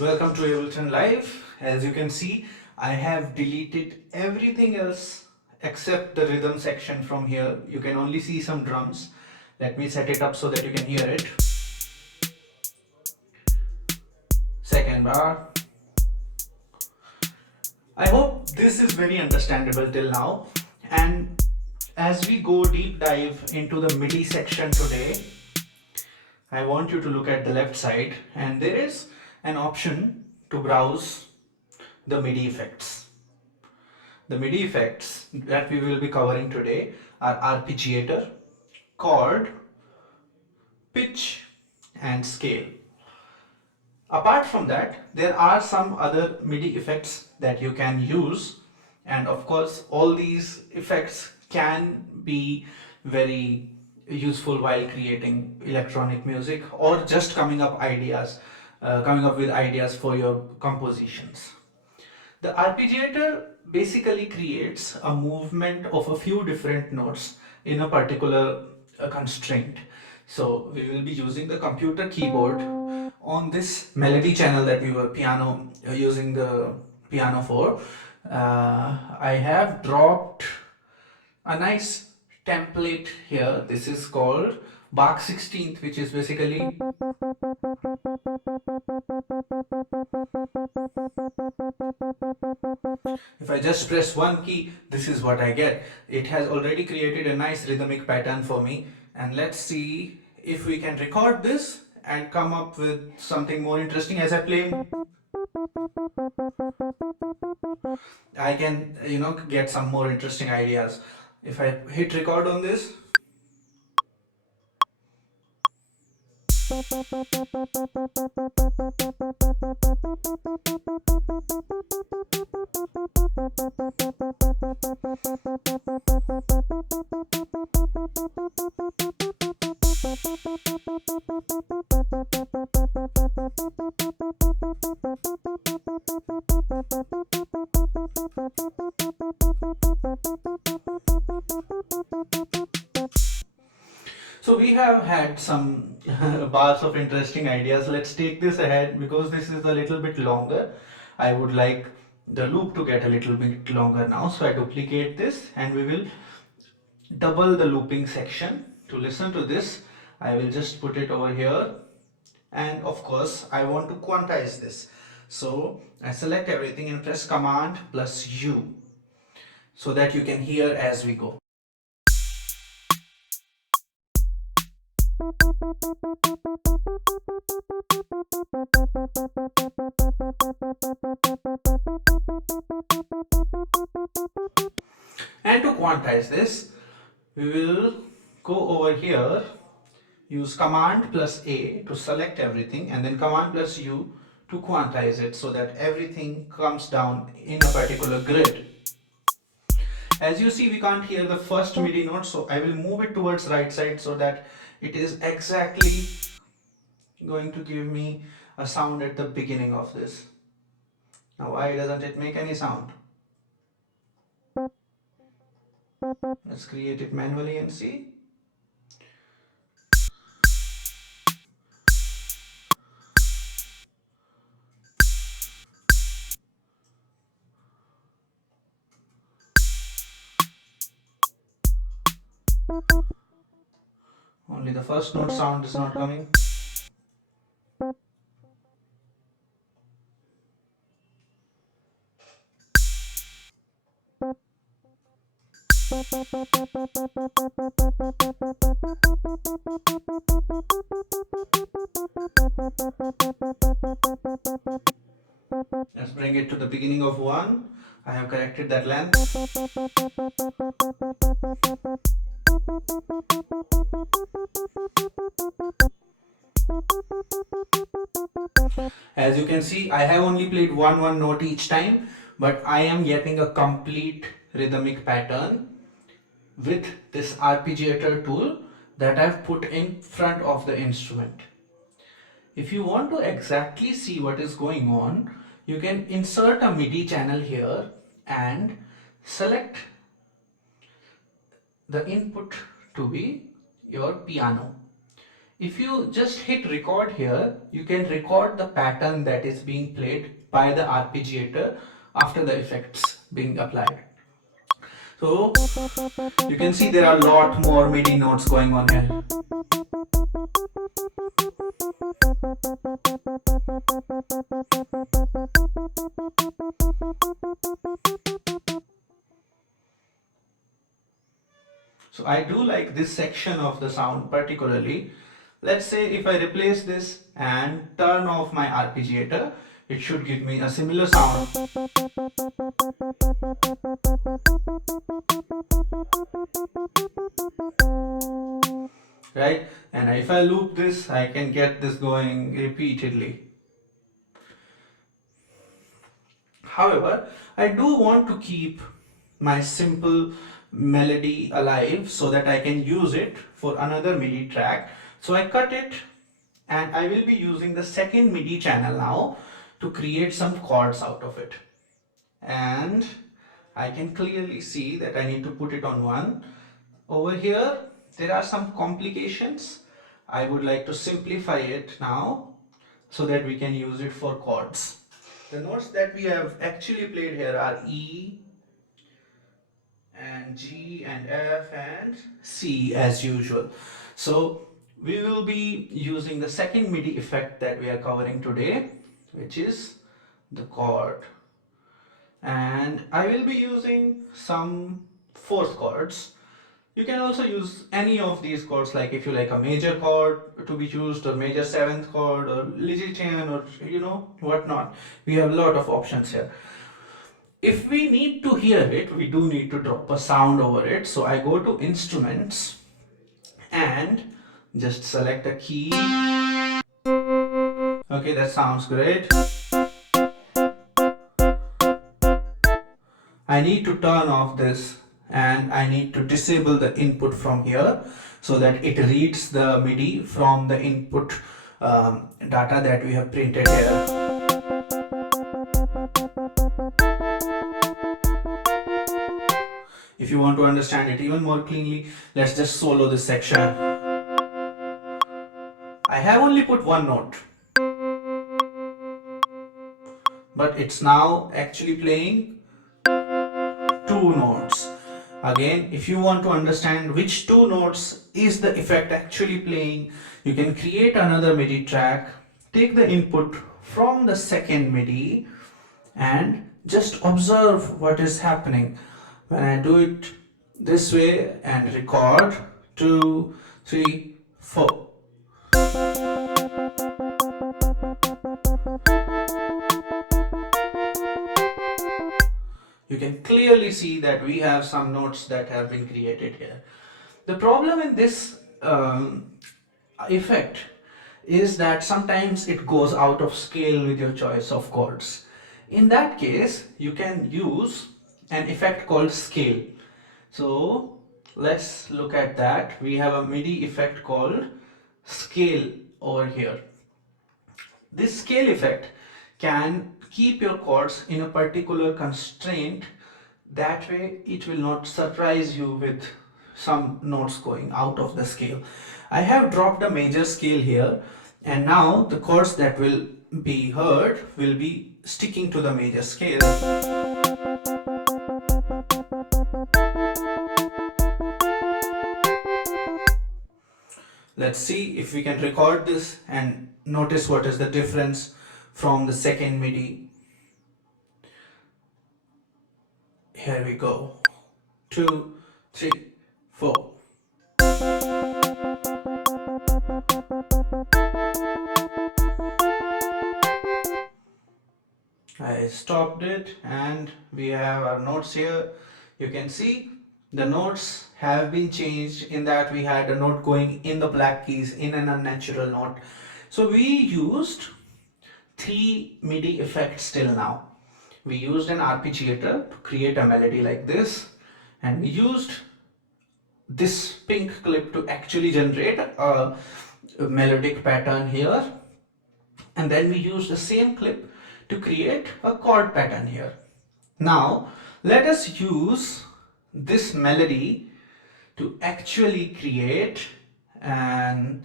Welcome to Ableton Live. As you can see, I have deleted everything else except the rhythm section from here. You can only see some drums. Let me set it up so that you can hear it. Second bar. I hope this is very understandable till now. And as we go deep dive into the MIDI section today, I want you to look at the left side, and there is an option to browse the MIDI effects. The MIDI effects that we will be covering today are Arpeggiator, Chord, Pitch, and Scale. Apart from that, there are some other MIDI effects that you can use, and of course, all these effects can be very useful while creating electronic music or just coming up with ideas for your compositions. The arpeggiator basically creates a movement of a few different notes in a particular constraint. So we will be using the computer keyboard on this melody channel that we were using the piano for. I have dropped a nice template here. This is called Bach 16th, which is basically, if I just press one key, this is what I get. It has already created a nice rhythmic pattern for me. And let's see if we can record this and come up with something more interesting. As I play, I can, get some more interesting ideas. If I hit record on this, so we have had some bars of interesting ideas. Let's take this ahead because this is a little bit longer. I would like the loop to get a little bit longer now. So I duplicate this and we will double the looping section. To listen to this, I will just put it over here. And of course, I want to quantize this. So I select everything and press Command plus U so that you can hear as we go. And to quantize this, we will go over here, use Command plus A to select everything, and then Command plus U to quantize it so that everything comes down in a particular grid. As you see, we can't hear the first MIDI note, so I will move it towards right side so that it is exactly going to give me a sound at the beginning of this. Now why doesn't it make any sound? Let's create it manually and see. Only the first note sound is not coming. Let's bring it to the beginning of one. I have corrected that length. As you can see, I have only played one note each time, but I am getting a complete rhythmic pattern with this arpeggiator tool that I've put in front of the instrument. If you want to exactly see what is going on, you can insert a MIDI channel here and select the input to be your piano. If you just hit record here, you can record the pattern that is being played by the arpeggiator after the effects being applied. So you can see there are a lot more MIDI notes going on here. So I do like this section of the sound particularly. Let's say if I replace this and turn off my arpeggiator, it should give me a similar sound. Right? And if I loop this, I can get this going repeatedly. However, I do want to keep my simple melody alive so that I can use it for another MIDI track. So I cut it and I will be using the second MIDI channel now to create some chords out of it. And I can clearly see that I need to put it on one. Over here, there are some complications. I would like to simplify it now so that we can use it for chords. The notes that we have actually played here are E and G and F and C as usual. So we will be using the second MIDI effect that we are covering today, which is the chord. And I will be using some fourth chords. You can also use any of these chords, like if you like a major chord to be used, or major seventh chord, or Ligitan, or whatnot. We have a lot of options here. If we need to hear it, we do need to drop a sound over it. So I go to instruments and just select a key. Okay, that sounds great. I need to turn off this and I need to disable the input from here so that it reads the MIDI from the input data that we have printed here. If you want to understand it even more cleanly, let's just solo this section. I have only put one note, but it's now actually playing two notes. Again, if you want to understand which two notes is the effect actually playing, you can create another MIDI track, take the input from the second MIDI and just observe what is happening. When I do it this way and record 2, 3, 4. You can clearly see that we have some notes that have been created here. The problem in this effect is that sometimes it goes out of scale with your choice of chords. In that case, you can use an effect called scale. So let's look at that. We have a MIDI effect called scale over here. This scale effect can keep your chords in a particular constraint. That way it will not surprise you with some notes going out of the scale. I have dropped a major scale here, and now the chords that will be heard will be sticking to the major scale. Let's see if we can record this and notice what is the difference from the second MIDI. Here we go. 2, 3, 4. I stopped it and we have our notes here. You can see the notes have been changed in that we had a note going in the black keys in an unnatural note. So we used 3 MIDI effects till now. We used an arpeggiator to create a melody like this, and we used this pink clip to actually generate a melodic pattern here, and then we used the same clip to create a chord pattern here. Now let us use this melody to actually create an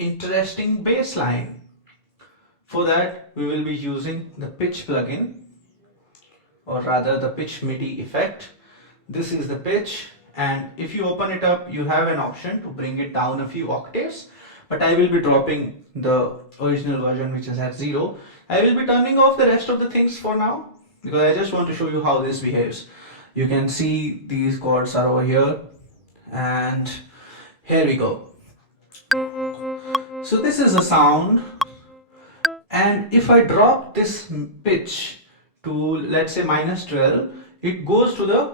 interesting bass line. For that, we will be using the pitch plugin, or rather the pitch MIDI effect. This is the pitch, and if you open it up, you have an option to bring it down a few octaves, but I will be dropping the original version, which is at 0. I will be turning off the rest of the things for now, because I just want to show you how this behaves. You can see these chords are over here, and here we go. So this is the sound, and if I drop this pitch to, let's say, -12, it goes to the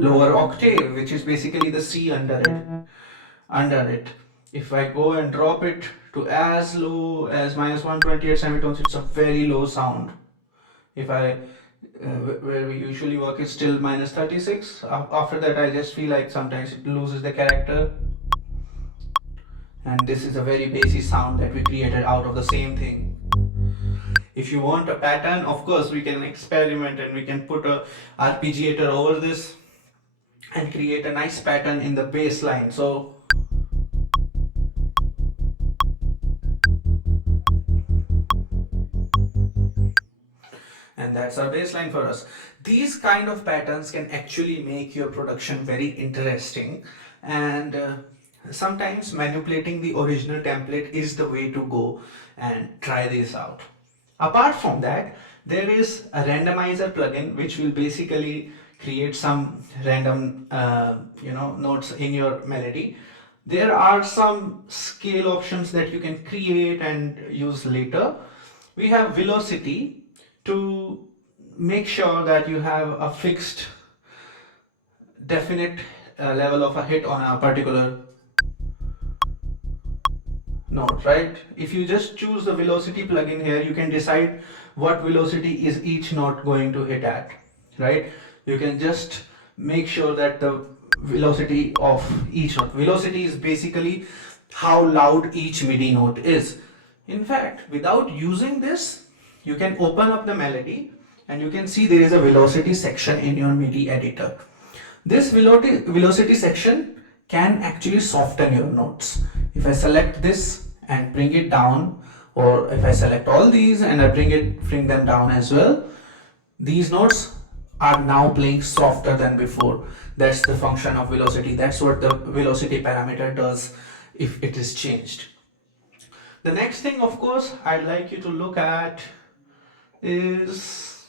lower octave, which is basically the C under it. If I go and drop it to as low as -128 semitones, it's a very low sound. If I where we usually work is still -36. After that, I just feel like sometimes it loses the character, and this is a very bassy sound that we created out of the same thing. If you want a pattern, of course we can experiment and we can put a arpeggiator over this and create a nice pattern in the bass line. So and that's our bass line for us. These kind of patterns can actually make your production very interesting, and sometimes manipulating the original template is the way to go, and try this out. Apart from that, there is a randomizer plugin which will basically create some random notes in your melody. There are some scale options that you can create and use later. We have velocity to make sure that you have a fixed definite level of a hit on a particular note, right? If you just choose the velocity plugin here, you can decide what velocity is each note going to hit at, right? You can just make sure that the velocity of each note. Velocity is basically how loud each MIDI note is. In fact, without using this, you can open up the melody and you can see there is a velocity section in your MIDI editor. This velocity section can actually soften your notes. If I select this and bring it down, or if I select all these and I bring them down as well, these notes are now playing softer than before. That's the function of velocity. That's what the velocity parameter does if it is changed. The next thing, of course, I'd like you to look at is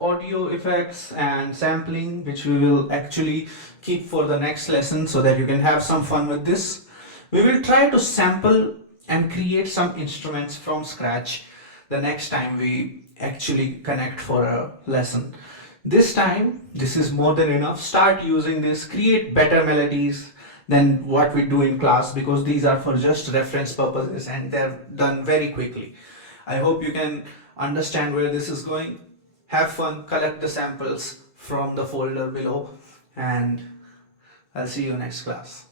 audio effects and sampling, which we will actually keep for the next lesson so that you can have some fun with this. We will try to sample and create some instruments from scratch the next time we actually connect for a lesson. This time, this is more than enough. Start using this, create better melodies than what we do in class, because these are for just reference purposes and they're done very quickly. I hope you can understand where this is going. Have fun, collect the samples from the folder below, and I'll see you next class.